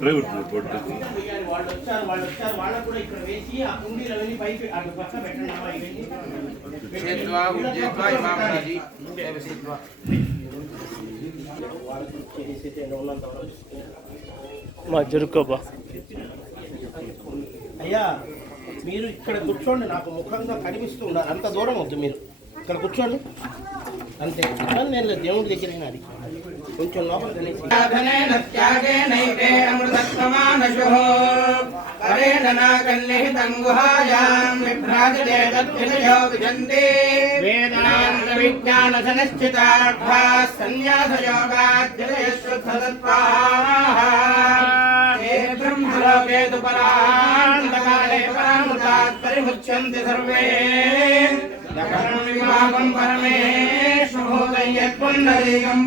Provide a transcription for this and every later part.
Driver వాళ్ళకు కూడా ఇక్కడ వేసి ఆ కుండీలు అవన్నీ పైకి అటు పక్క పెట్టండి అమ్మా ఇవన్నీ మా జరుకోబా అయ్యా మీరు ఇక్కడ కూర్చోండి, నాకు ముఖంగా కనిపిస్తూ ఉండాలి. అంత దూరం వద్దు, మీరు ఇక్కడ కూర్చోండి అంతే. నేను దేవుడి దగ్గర అది కొంచెం లోపల పరిముచ్యంతి సర్వే విభాగం పరమేశ్వరం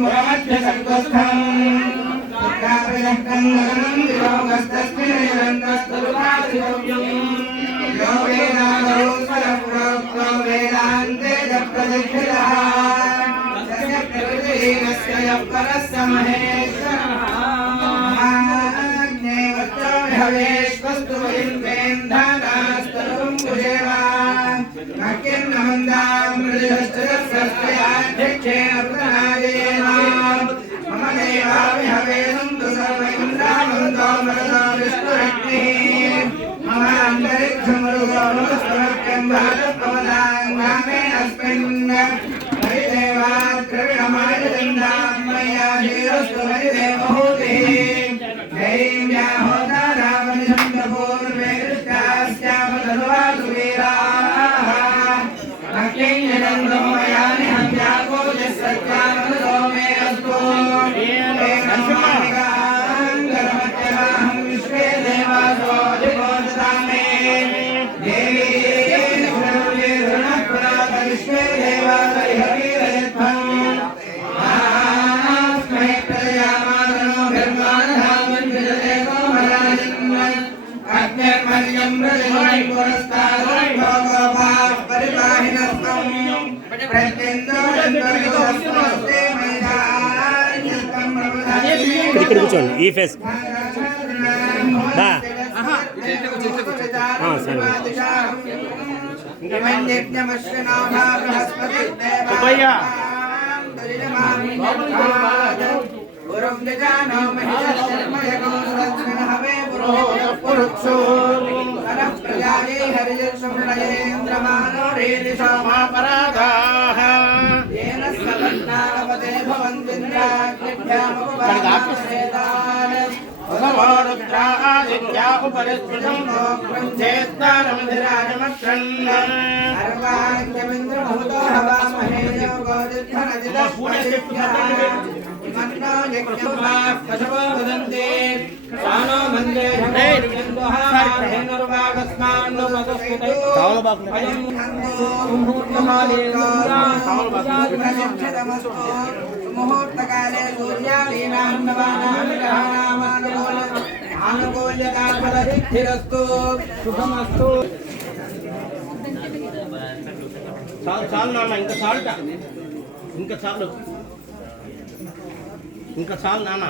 మధ్య సంగస్థం వేదాంతే ఇక్కడ కూర్చోండి ఈ ఫేస్ సరే ముహూర్తకాలే సూర్యాలీనాన్నవానానుకూల్యకాలసిద్ధిరస్తు శుభమస్తు. చాలు చాలు నాన్న, ఇంకా చాలుట, ఇంకా చాలు, ఇంకా చాలు నాన్న.